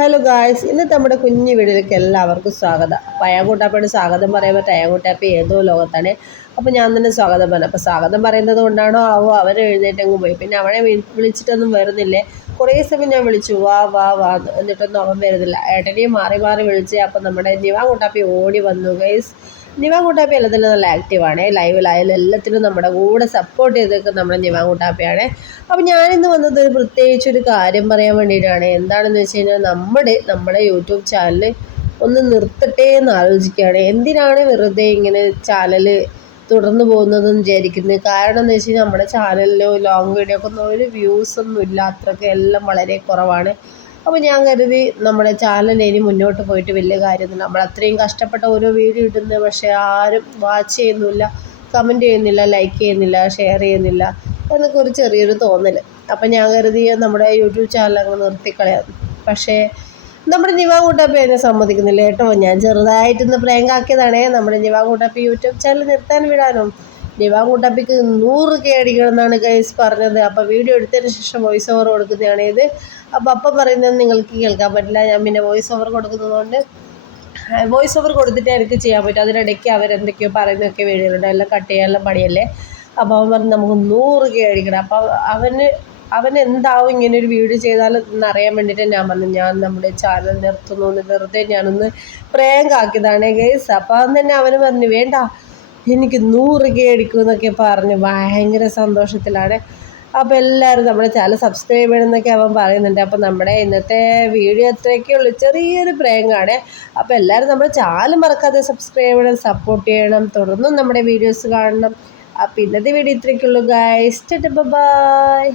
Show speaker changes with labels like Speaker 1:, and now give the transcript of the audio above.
Speaker 1: Hello guys ഇന്ന് നമ്മുടെ കുഞ്ഞു വീടിലേക്ക് എല്ലാവർക്കും സ്വാഗതം. അപ്പോൾ അയാൻകുട്ടാപ്പയുടെ സ്വാഗതം പറയുമ്പോൾ അയാങ്കൂട്ടാപ്പ ഏതോ ലോകത്താണ്. അപ്പോൾ ഞാൻ തന്നെ സ്വാഗതം പറഞ്ഞു. അപ്പോൾ സ്വാഗതം പറയുന്നത് കൊണ്ടാണോ? ആവോ അവരെ എഴുന്നേറ്റങ്ങ് പോയി. പിന്നെ അവളെ വിളിച്ചിട്ടൊന്നും വരുന്നില്ലേ? കുറേ സമയം ഞാൻ വിളിച്ചു വാ വാ വാ എന്ന്. എന്നിട്ടൊന്നും അവൻ വരുന്നില്ല. ഏട്ടനെയും മാറി മാറി വിളിച്ച് അപ്പം നമ്മുടെ നിവാ കൂട്ടാപ്പി ഓടി വന്നു. ഗൈസ് നിവാ കൂട്ടാപ്പി എല്ലാത്തിലും നല്ല ആക്റ്റീവാണ് ലൈവിലായാലും എല്ലാത്തിലും നമ്മുടെ കൂടെ സപ്പോർട്ട് ചെയ്തൊക്കെ നമ്മുടെ നിവാ കൂട്ടാപ്പിയാണ്. അപ്പോൾ ഞാനിന്ന് വന്നത് ഒരു പ്രത്യേകിച്ച് ഒരു കാര്യം പറയാൻ വേണ്ടിയിട്ടാണ്. എന്താണെന്ന് വെച്ച് കഴിഞ്ഞാൽ നമ്മുടെ നമ്മുടെ യൂട്യൂബ് ചാനൽ ഒന്ന് നിർത്തട്ടെ എന്ന് ആലോചിക്കുകയാണ്. എന്തിനാണ് വെറുതെ ഇങ്ങനെ ചാനൽ തുടർന്ന് പോകുന്നതെന്ന് വിചാരിക്കുന്നത്. കാരണം എന്താ വെച്ച് കഴിഞ്ഞാൽ നമ്മുടെ ചാനലിലോ ലോങ് വീഡിയോ ഒക്കെ ഒരു വ്യൂസ് ഒന്നും ഇല്ല. അത്രയ്ക്ക് എല്ലാം വളരെ കുറവാണ്. അപ്പോൾ ഞാൻ കരുതി നമ്മുടെ ചാനൽ ഇനി മുന്നോട്ട് പോയിട്ട് വലിയ കാര്യമൊന്നുമില്ല. നമ്മൾ അത്രയും കഷ്ടപ്പെട്ട ഓരോ വീഡിയോ ഇടുന്നത് പക്ഷേ ആരും വാച്ച് ചെയ്യുന്നില്ല കമന്റ് ചെയ്യുന്നില്ല ലൈക്ക് ചെയ്യുന്നില്ല ഷെയർ ചെയ്യുന്നില്ല എന്നൊക്കെ ഒരു ചെറിയൊരു തോന്നൽ അപ്പം ഞാൻ കരുതി നമ്മുടെ യൂട്യൂബ് ചാനൽ അങ്ങ് നിർത്തിക്കളയാം. പക്ഷേ നമ്മുടെ നിവാ കൂട്ടാപ്പി അതിനെ സമ്മതിക്കുന്നില്ല കേട്ടോ. ഞാൻ ചെറുതായിട്ടൊന്ന് പ്രാങ്ക് ആക്കിയതാണേ. നമ്മുടെ നിവാ കൂട്ടാപ്പി യൂട്യൂബ് ചാനൽ നിർത്താൻ വിടാനും. നിവാ കൂട്ടാപ്പിക്ക് നൂറ് കെ അടിക്കണം എന്നാണ് ഗൈസ് പറഞ്ഞത്. അപ്പോൾ വീഡിയോ എടുത്തതിന് ശേഷം വോയിസ് ഓവർ കൊടുക്കുന്നതാണ് ഇത്. അപ്പോൾ അപ്പം പറയുന്നത് നിങ്ങൾക്ക് കേൾക്കാൻ പറ്റില്ല. ഞാൻ പിന്നെ വോയിസ് ഓവർ കൊടുക്കുന്നതുകൊണ്ട് വോയിസ് ഓവർ കൊടുത്തിട്ട് എനിക്ക് ചെയ്യാൻ പറ്റും. അതിനിടയ്ക്ക് അവരെന്തൊക്കെയോ പറയുന്നതൊക്കെ വീഡിയോയിലുണ്ട്. എല്ലാം കട്ട് ചെയ്യാനുള്ള പണിയല്ലേ? അപ്പോൾ അവൻ പറഞ്ഞു നമുക്ക് നൂറ് കെ അടിക്കണം. അപ്പോൾ അവന് അവൻ എന്താവും ഇങ്ങനെ ഒരു വീഡിയോ ചെയ്താൽ എന്നറിയാൻ വേണ്ടിയിട്ട് ഞാൻ പറഞ്ഞു ഞാൻ നമ്മുടെ ചാനൽ നിർത്തുന്നു. എന്ന് വെറുതെ ഞാനൊന്ന് പ്രേം കാക്കിയതാണ് ഗൈസ് അപ്പോൾ അവൻ തന്നെ അവന് പറഞ്ഞു വേണ്ട എനിക്ക് നൂറ് കെ അടിക്കും എന്നൊക്കെ പറഞ്ഞ്. ഭയങ്കര സന്തോഷത്തിലാണ്. അപ്പോൾ എല്ലാവരും നമ്മുടെ ചാനൽ സബ്സ്ക്രൈബ് ചെയ്യണമെന്നൊക്കെ അവൻ പറയുന്നുണ്ട്. അപ്പോൾ നമ്മുടെ ഇന്നത്തെ വീഡിയോ അത്രയൊക്കെ ഉള്ളൂ. ചെറിയൊരു പ്രേങ്കാണ് അപ്പോൾ എല്ലാവരും നമ്മുടെ ചാനൽ മറക്കാതെ സബ്സ്ക്രൈബ് ചെയ്യണം സപ്പോർട്ട് ചെയ്യണം. തുടർന്നും നമ്മുടെ വീഡിയോസ് കാണണം. അപ്പോൾ ഇന്നത്തെ വീഡിയോ ഇത്രയൊക്കെ ഉള്ളൂ ഗൈസ് ബൈ